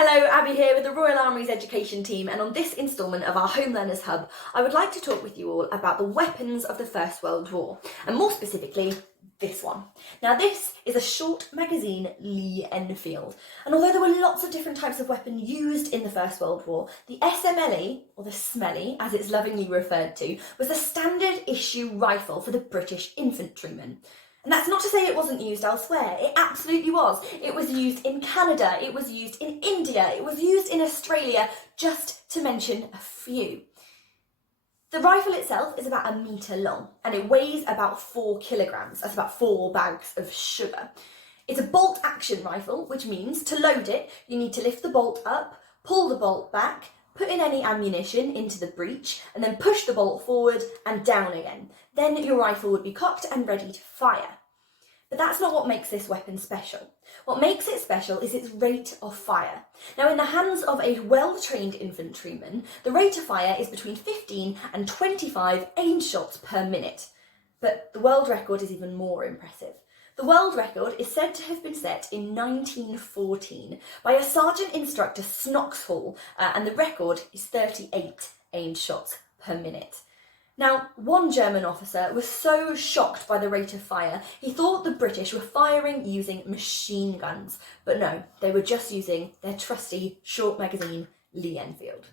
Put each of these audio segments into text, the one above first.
Hello, Abby here with the Royal Armouries Education team, and on this instalment of our Home Learners Hub, I would like to talk with you all about the weapons of the First World War, and more specifically, this one. Now this is a short magazine Lee Enfield, and although there were lots of different types of weapon used in the First World War, the SMLE, or the Smelly as it's lovingly referred to, was the standard issue rifle for the British infantrymen. And that's not to say it wasn't used elsewhere, it absolutely was. It was used in Canada, it was used in India, it was used in Australia, just to mention a few. The rifle itself is about 1 metre long and it weighs about 4 kilograms, that's about 4 bags of sugar. It's a bolt action rifle, which means to load it, you need to lift the bolt up, pull the bolt back, put in any ammunition into the breech, and then push the bolt forward and down again. Then your rifle would be cocked and ready to fire. But that's not what makes this weapon special. What makes it special is its rate of fire. Now, in the hands of a well-trained infantryman, the rate of fire is between 15 and 25 aim shots per minute. But the world record is even more impressive. The world record is said to have been set in 1914 by a sergeant instructor Snoxhall, and the record is 38 aimed shots per minute. Now, one German officer was so shocked by the rate of fire, he thought the British were firing using machine guns, but no, they were just using their trusty short magazine Lee Enfield.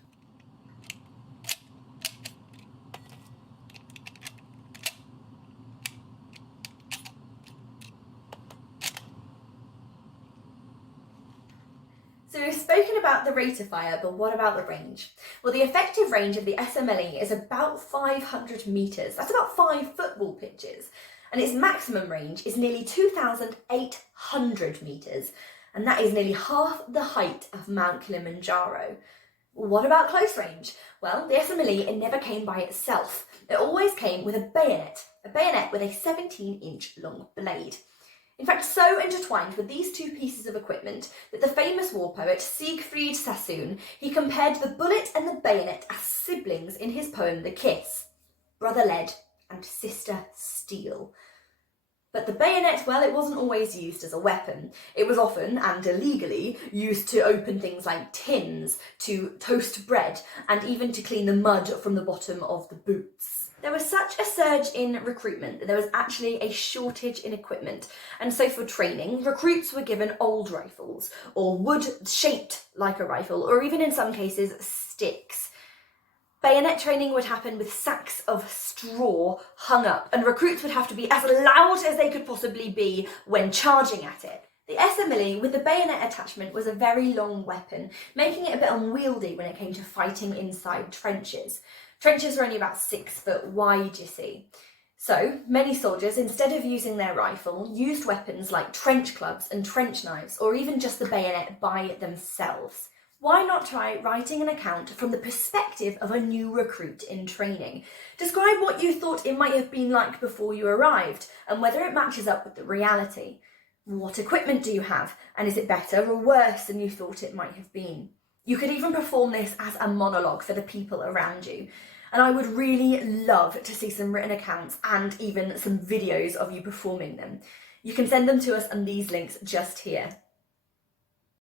So we've spoken about the rate of fire, but what about the range? Well, the effective range of the SMLE is about 500 metres. That's about 5 football pitches. And its maximum range is nearly 2,800 metres. And that is nearly half the height of Mount Kilimanjaro. What about close range? Well, the SMLE, it never came by itself. It always came with a bayonet with a 17-inch long blade. In fact, so intertwined with these two pieces of equipment that the famous war poet Siegfried Sassoon, he compared the bullet and the bayonet as siblings in his poem The Kiss, brother lead and sister steel. But the bayonet, well, it wasn't always used as a weapon. It was often, and illegally, used to open things like tins, to toast bread, and even to clean the mud from the bottom of the boots. There was such a surge in recruitment that there was actually a shortage in equipment, and so for training, recruits were given old rifles, or wood shaped like a rifle, or even in some cases, sticks. Bayonet training would happen with sacks of straw hung up, and recruits would have to be as loud as they could possibly be when charging at it. The SMLE with the bayonet attachment was a very long weapon, making it a bit unwieldy when it came to fighting inside trenches. Trenches were only about 6 foot wide, you see. So, many soldiers, instead of using their rifle, used weapons like trench clubs and trench knives, or even just the bayonet by themselves. Why not try writing an account from the perspective of a new recruit in training? Describe what you thought it might have been like before you arrived, and whether it matches up with the reality. What equipment do you have, and is it better or worse than you thought it might have been? You could even perform this as a monologue for the people around you. And I would really love to see some written accounts and even some videos of you performing them. You can send them to us on these links just here.